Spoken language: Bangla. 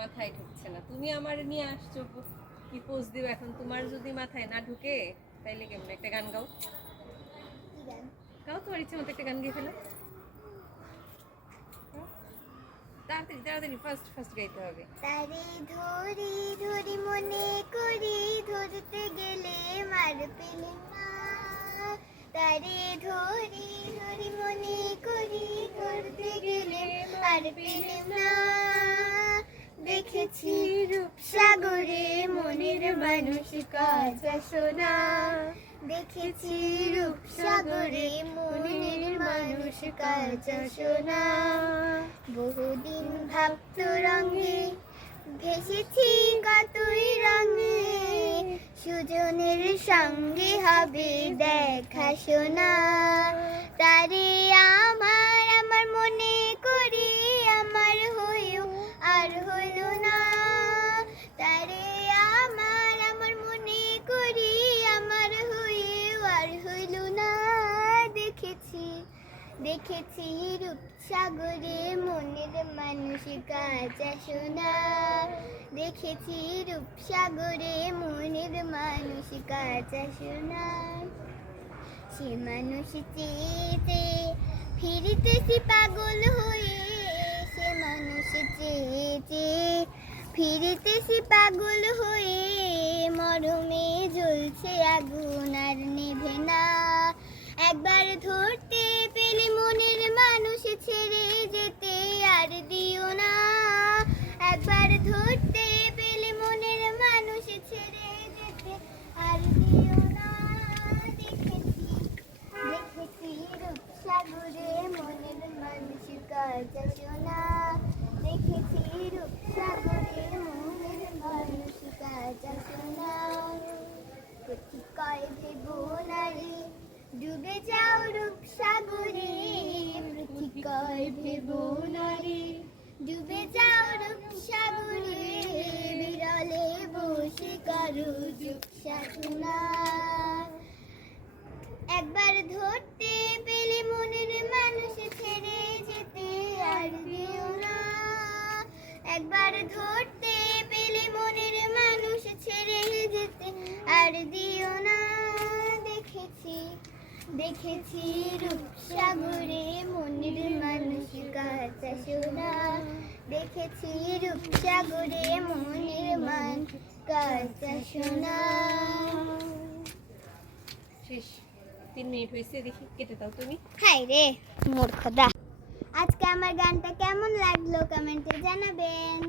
মাথায় ঢুকছে না। তুমি আমার নিয়ে আসছো, কি পোজ দিও এখন? তোমার যদি মাথায় না ঢুকে তাইলে কেমন? একটা গান গাও। গাও, তোমার ইচ্ছে মতো একটা গান গেয়ে ফেলো। তাড়াতাড়ি তাড়াতাড়ি, ফার্স্ট ফার্স্ট গাইতে হবে। তারে ধরি ধরি মনে করি, ধরতে গেলে মার পেলে না। তারে ধরি ধরি মনে করি, ধরতে গেলে মার পেলে না। দেখেছি রূপসাগরে মনের মানুষ কাঁচা সোনা। দেখেছি রূপসাগরে মনের মানুষ কাঁচা সোনা। বহুদিন ভাবত রঙে ভেসেছি কতই রঙে, সুজনের সঙ্গে হবে দেখা শোনা। তারে আমার আমার মনে করি, আমার হইও আর হইল না। তারে আমার আমার মনে করি, আমার হইও আর হইল না। দেখেছি দেখেছি রূপসাগরে মনের মানুষ কাঁচা সোনা। দেখেছি রূপসাগরে মনের মানুষ কাঁচা সোনা। সে মানুষ চেয়ে ফিরিতেছি পাগল হয়ে, সে মানুষ চেয়ে ফিরিতেছি পাগল হয়ে। মরমে জ্বলছে আগুন আর নেভে না। একবার ধরতে পেলে মনের মানুষ ছেড়ে যেতে আর দিও না। একবার ধরতে পেলে মনের মানুষ ছেড়ে যেতে আর দিও না। দেখেছি দেখেছি রূপসাগরে মনের মানুষ কাঁচা সোনা। দেখেছি রূপসাগরে মনের মানুষ কাঁচা সোনা। কয় ভেব নারী ডুবে যাও রূপসাগরে, কয় ভেব নারী ডুবে যাও রূপসাগরে। বিরলে বসে করো রূপসাধনা। একবার ধরতে পেলে মনের মানুষ ছেড়ে যেতে আর দিও না। একবার ধরতে পেলে মনের মানুষ ছেড়ে যেতে আর দিও না। দেখেছি দেখেছি রূপসাগরে মনের মানুষ কাঁচা সোনা। দেখেছি রূপসাগরে মনের মানুষ কাঁচা সোনা। শেষ। 3 মিনিট হয়েছে, দেখি কেটে দাও তুমি। হাই রে মূর্খদা। আজকে আমার গানটা কেমন লাগলো কমেন্টে জানাবেন।